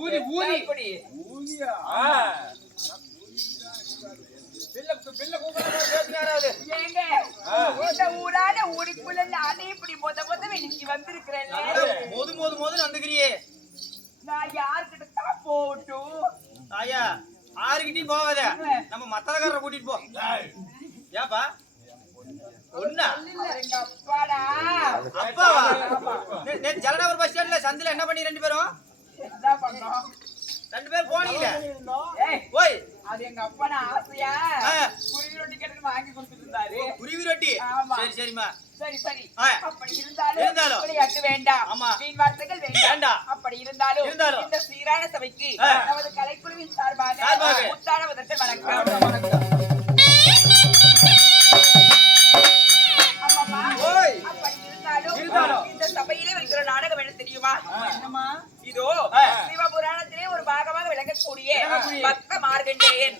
ஊதி ஊதி ஊதியா பிள்ளை கூப்பிடாது ஊரான ஊருக்குள்ள நானே இப்படி மொத இன்னைக்கு வந்திருக்கிறேன். மோது வந்துக்கிறியே நான் யாருக்கிட்ட தான் போகட்டும்? ஆயா ஆறுகிட்டையும் போவாத, நம்ம மத்தளக்காரரை கூட்டிட்டு போ. ஏப்பா ஒண்ணா எங்க அப்பாடா? அப்பாவா? ஜலனகர் பஸ் ஸ்டாண்ட்ல சந்தில என்ன பண்ணி ரெண்டு பேரும் என்ன பண்ணோம்? ரெண்டு பேரும் போனீங்களே. ஓய், அது எங்க அப்பா ஆசையா குருவி ரொட்டி கேட்டு வாங்கி கொடுத்துட்டு இருந்தாரு. குருவி ரொட்டி? சரி சரிமா. சரி சரி. அப்படி இருந்தாலும் விளையாட்டு வேண்டாம், ஆமா, வீண் வார்த்தைகள் வேண்டாம். அப்படி இருந்தாலும் இந்த சீரான சபைக்கு நமது கலைக்குழுவின் சார்பாக முத்தான முதற்கள் வணக்கம். அப்படி இருந்தாலும் இந்த சபையிலே வைக்கிற நாடகம் என்ன தெரியுமா? இதோ சிவபுராணத்திலே ஒரு பாகமாக விளங்கக்கூடிய பக்த மார்கண்டேயன்